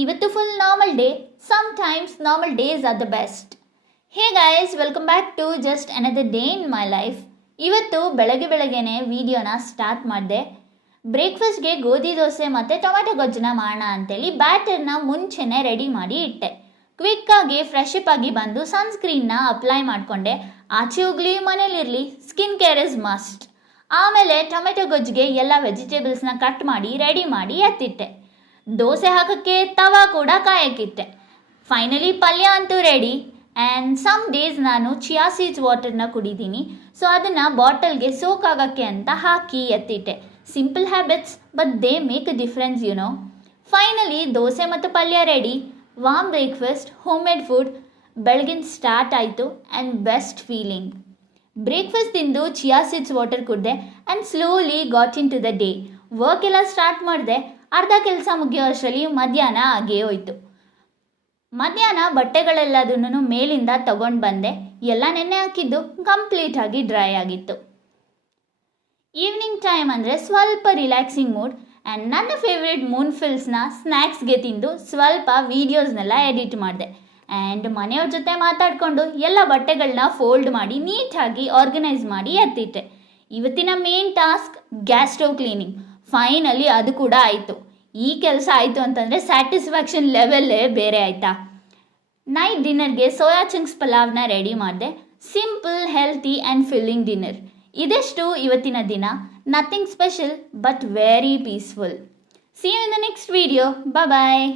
ಇವತ್ತು full normal day. Sometimes normal days are the best. Hey guys, welcome back to just another day in my life. ಇವತ್ತು ಬೆಳಗ್ಗೆನೆ ವಿಡಿಯೋನ start ಮಾಡಿದೆ. ಬ್ರೇಕ್ಫಾಸ್ಟ್ಗೆ ಗೋಧಿ ದೋಸೆ ಮತ್ತು ಟೊಮೆಟೊ ಗೊಜ್ಜನ್ನ ಮಾಡೋಣ ಅಂತೇಳಿ ಬ್ಯಾಟರ್ನ ಮುಂಚೆನೇ ರೆಡಿ ಮಾಡಿ ಇಟ್ಟೆ. ಕ್ವಿಕ್ಕಾಗಿ ಫ್ರೆಶ್ ಅಪ್ ಆಗಿ ಬಂದು ಸನ್ಸ್ಕ್ರೀನ್ನ ಅಪ್ಲೈ ಮಾಡಿಕೊಂಡೆ. ಆಚೆ ಹೋಗಲಿ ಮನೇಲಿರಲಿ ಸ್ಕಿನ್ ಕೇರ್ ಇಸ್ ಮಸ್ಟ್. ಆಮೇಲೆ ಟೊಮೆಟೊ ಗೊಜ್ಜಿಗೆ ಎಲ್ಲ ವೆಜಿಟೇಬಲ್ಸ್ನ ಕಟ್ ಮಾಡಿ ರೆಡಿ ಮಾಡಿ ಎತ್ತಿಟ್ಟೆ. ದೋಸೆ ಹಾಕೋಕ್ಕೆ ತವಾ ಕೂಡ ಕಾಯಕ್ಕಿಟ್ಟೆ. ಫೈನಲಿ ಪಲ್ಯ ಅಂತೂ ರೆಡಿ. ಆ್ಯಂಡ್ ಸಮ್ ಡೇಸ್ ನಾನು ಚಿಯಾ ಸೀಡ್ಸ್ ವಾಟರ್ನ ಕುಡಿದ್ದೀನಿ. ಸೊ ಅದನ್ನು ಬಾಟಲ್ಗೆ ಸೋಕ್ ಆಗೋಕ್ಕೆ ಅಂತ ಹಾಕಿ ಎತ್ತಿಟ್ಟೆ. Simple habits but they make a difference you know. Finally dosa ಮತ್ತು ಪಲ್ಯ ready. Warm breakfast, homemade food. ಬೆಳಗಿನ ಸ್ಟಾರ್ಟ್ ಆಯಿತು ಆ್ಯಂಡ್ ಬೆಸ್ಟ್ ಫೀಲಿಂಗ್. ಬ್ರೇಕ್ಫಾಸ್ಟ್ ತಿಂದು ಚಿಯಾ ಸೀಡ್ಸ್ ವಾಟರ್ ಕುಡಿದೆ and slowly got into the day. Work ಎಲ್ಲ start ಮಾಡಿದೆ. ಅರ್ಧ ಕೆಲಸ ಮುಗಿಯೋ ಅಷ್ಟರಲ್ಲಿ ಮಧ್ಯಾಹ್ನ ಆಗೇ ಹೋಯಿತು. ಮಧ್ಯಾಹ್ನ ಬಟ್ಟೆಗಳೆಲ್ಲದನ್ನು ಮೇಲಿಂದ ತಗೊಂಡು ಬಂದೆ. ಎಲ್ಲ ನೆನ್ನೆ ಹಾಕಿದ್ದು ಕಂಪ್ಲೀಟಾಗಿ ಡ್ರೈ ಆಗಿತ್ತು. ಈವ್ನಿಂಗ್ ಟೈಮ್ ಅಂದರೆ ಸ್ವಲ್ಪ ರಿಲ್ಯಾಕ್ಸಿಂಗ್ ಮೂಡ್. ಆ್ಯಂಡ್ ನನ್ನ ಫೇವ್ರೆಟ್ ಮೂನ್ಫಿಲ್ಸ್ನ ಸ್ನ್ಯಾಕ್ಸ್ಗೆ ತಿಂದು ಸ್ವಲ್ಪ ವೀಡಿಯೋಸ್ನೆಲ್ಲ ಎಡಿಟ್ ಮಾಡಿದೆ. ಆ್ಯಂಡ್ ಮನೆಯವ್ರ ಜೊತೆ ಮಾತಾಡಿಕೊಂಡು ಎಲ್ಲ ಬಟ್ಟೆಗಳನ್ನ ಫೋಲ್ಡ್ ಮಾಡಿ ನೀಟಾಗಿ ಆರ್ಗನೈಸ್ ಮಾಡಿ ಎತ್ತಿಟ್ಟೆ. ಇವತ್ತಿನ main task gas stove cleaning. Finally ಅದು ಕೂಡ ಆಯಿತು. ಈ ಕೆಲಸ ಆಯಿತು ಅಂತಂದರೆ ಸ್ಯಾಟಿಸ್ಫ್ಯಾಕ್ಷನ್ ಲೆವೆಲ್ಲೇ ಬೇರೆ ಆಯಿತಾ. ನೈಟ್ ಡಿನ್ನರ್ಗೆ ಸೋಯಾ ಚಂಕ್ಸ್ ಪಲಾವ್ನ ರೆಡಿ ಮಾಡಿದೆ. Simple, healthy and filling dinner. ಇದೆಷ್ಟು ಇವತ್ತಿನ ದಿನ. Nothing special but very peaceful. See you in the next video. Bye.